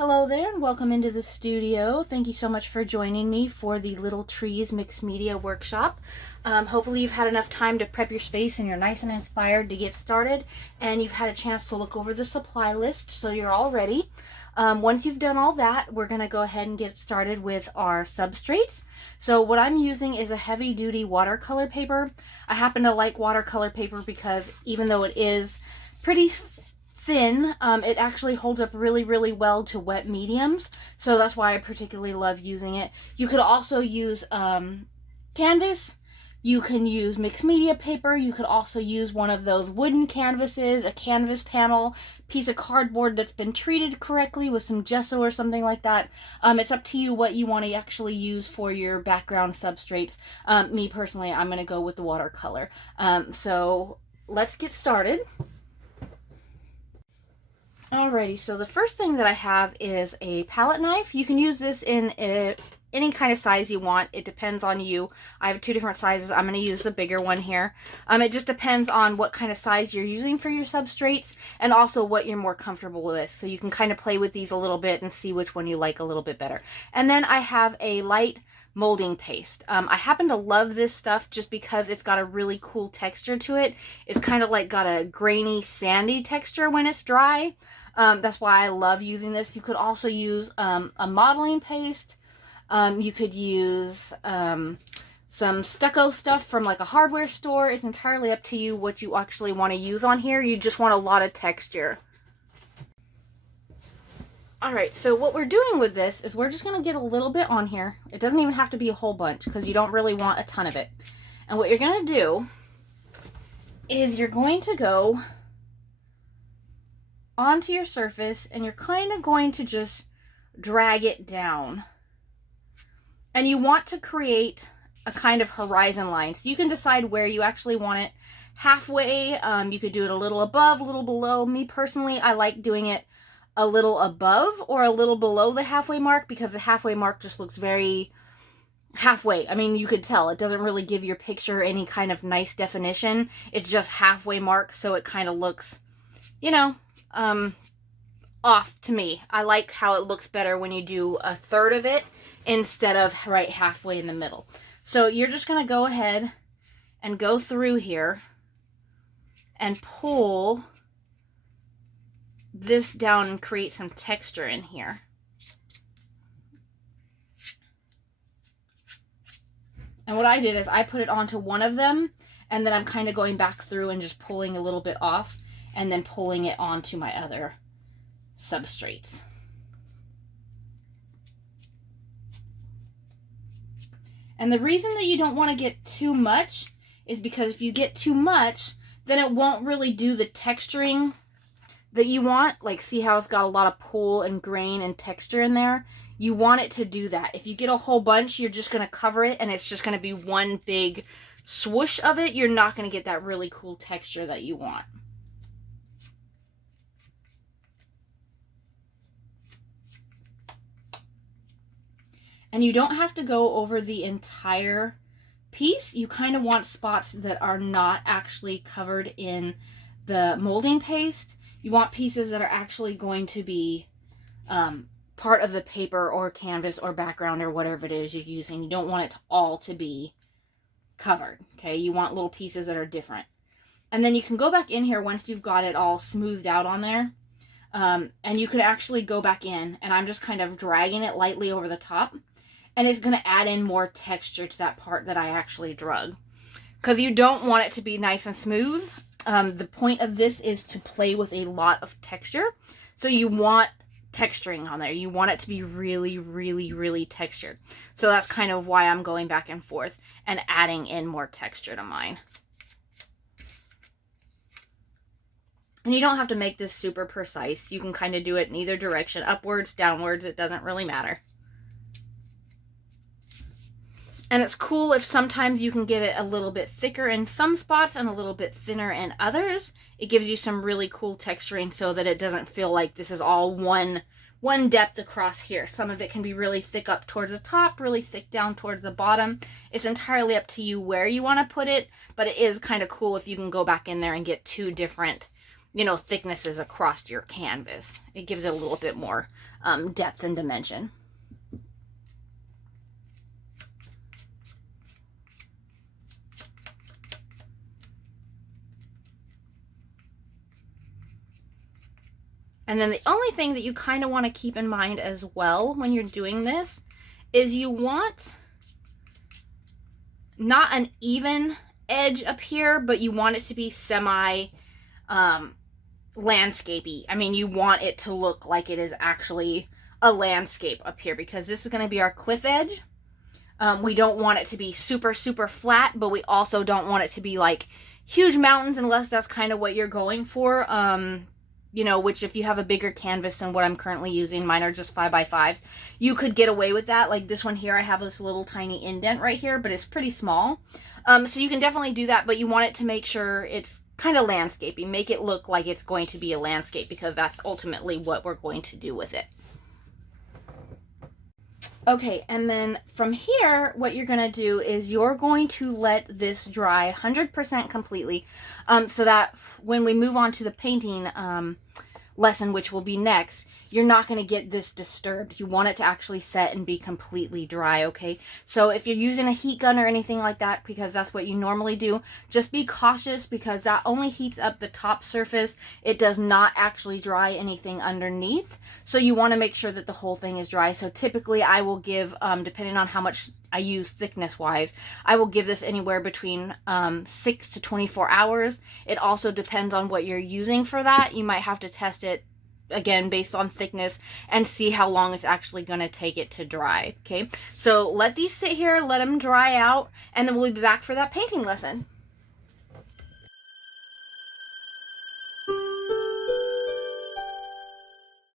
Hello there and welcome into the studio. Thank you so much for joining me for the Little Trees Mixed Media Workshop. Hopefully you've had enough time to prep your space and you're nice and inspired to get started, and you've had a chance to look over the supply list so you're all ready. Once you've done all that, we're going to go ahead and get started with our substrates. So what I'm using is a heavy duty watercolor paper. I happen to like watercolor paper because even though it is pretty thin, it actually holds up really well to wet mediums, so that's why I particularly love using it. You could also use canvas, you can use mixed media paper, you could also use one of those wooden canvases, a canvas panel, piece of cardboard that's been treated correctly with some gesso or something like that. It's up to you what you want to actually use for your background substrates. Me personally, I'm going to go with the watercolor. So let's get started. Alrighty, so the first thing that I have is a palette knife. You can use this in any kind of size you want. It depends on you. I have two different sizes. I'm going to use the bigger one here. It just depends on what kind of size you're using for your substrates and also what you're more comfortable with. So you can kind of play with these a little bit and see which one you like a little bit better. And then I have a light molding paste. I happen to love this stuff just because it's got a really cool texture to it. It's kind of like got a grainy, sandy texture when it's dry. That's why I love using this. You could also use a modeling paste. You could use some stucco stuff from like a hardware store. It's entirely up to you what you actually want to use on here. You just want a lot of texture. Alright, so what we're doing with this is we're just going to get a little bit on here. It doesn't even have to be a whole bunch because you don't really want a ton of it. And what you're going to do is you're going to go onto your surface and you're kind of going to just drag it down. And you want to create a kind of horizon line. So you can decide where you actually want it. Halfway, you could do it a little above, a little below. Me personally, I like doing it a little above or a little below the halfway mark because the halfway mark just looks very halfway. I mean, you could tell it doesn't really give your picture any kind of nice definition. It's just halfway mark, so it kind of looks, you know, off to me. I like how it looks better when you do a third of it instead of right halfway in the middle. So you're just going to go ahead and go through here and pull this down and create some texture in here. And what I did is I put it onto one of them, and then I'm kind of going back through and just pulling a little bit off and then pulling it onto my other substrates. And the reason that you don't want to get too much is because if you get too much, then it won't really do the texturing that you want. Like, see how it's got a lot of pull and grain and texture in there? You want it to do that. If you get a whole bunch, you're just going to cover it and it's just going to be one big swoosh of it. You're not going to get that really cool texture that you want. And you don't have to go over the entire piece. You kind of want spots that are not actually covered in the molding paste. You want pieces that are actually going to be part of the paper or canvas or background or whatever it is you're using. You don't want it all to be covered, okay? You want little pieces that are different. And then you can go back in here once you've got it all smoothed out on there. And you could actually go back in, and I'm just kind of dragging it lightly over the top. And it's going to add in more texture to that part that I actually drug. Because you don't want it to be nice and smooth. The point of this is to play with a lot of texture. So you want texturing on there. You want it to be really textured. So that's kind of why I'm going back and forth and adding in more texture to mine. And you don't have to make this super precise. You can kind of do it in either direction, upwards, downwards, it doesn't really matter. And it's cool if sometimes you can get it a little bit thicker in some spots and a little bit thinner in others. It gives you some really cool texturing so that it doesn't feel like this is all one depth across here. Some of it can be really thick up towards the top, really thick down towards the bottom. It's entirely up to you where you want to put it, but it is kind of cool if you can go back in there and get two different you know, thicknesses across your canvas. It gives it a little bit more depth and dimension. And then the only thing that you kind of want to keep in mind as well when you're doing this is you want not an even edge up here, but you want it to be semi landscapey. I mean, you want it to look like it is actually a landscape up here, because this is going to be our cliff edge. We don't want it to be super, super flat, but we also don't want it to be like huge mountains, unless that's kind of what you're going for. You know, which if you have a bigger canvas than what I'm currently using, mine are just 5x5s, you could get away with that. Like this one here, I have this little tiny indent right here, but it's pretty small. So you can definitely do that, but you want it to make sure it's kind of landscapey. Make it look like it's going to be a landscape, because that's ultimately what we're going to do with it. Okay, and then from here, what you're going to do is you're going to let this dry 100% completely, so that when we move on to the painting lesson, which will be next, you're not going to get this disturbed. You want it to actually set and be completely dry, okay? So if you're using a heat gun or anything like that, because that's what you normally do, just be cautious, because that only heats up the top surface. It does not actually dry anything underneath. So you want to make sure that the whole thing is dry. So typically I will give, depending on how much I use thickness wise, I will give this anywhere between 6 to 24 hours. It also depends on what you're using for that. You might have to test it again based on thickness and see how long it's actually going to take it to dry. Okay, so let these sit here, let them dry out, and then we'll be back for that painting lesson.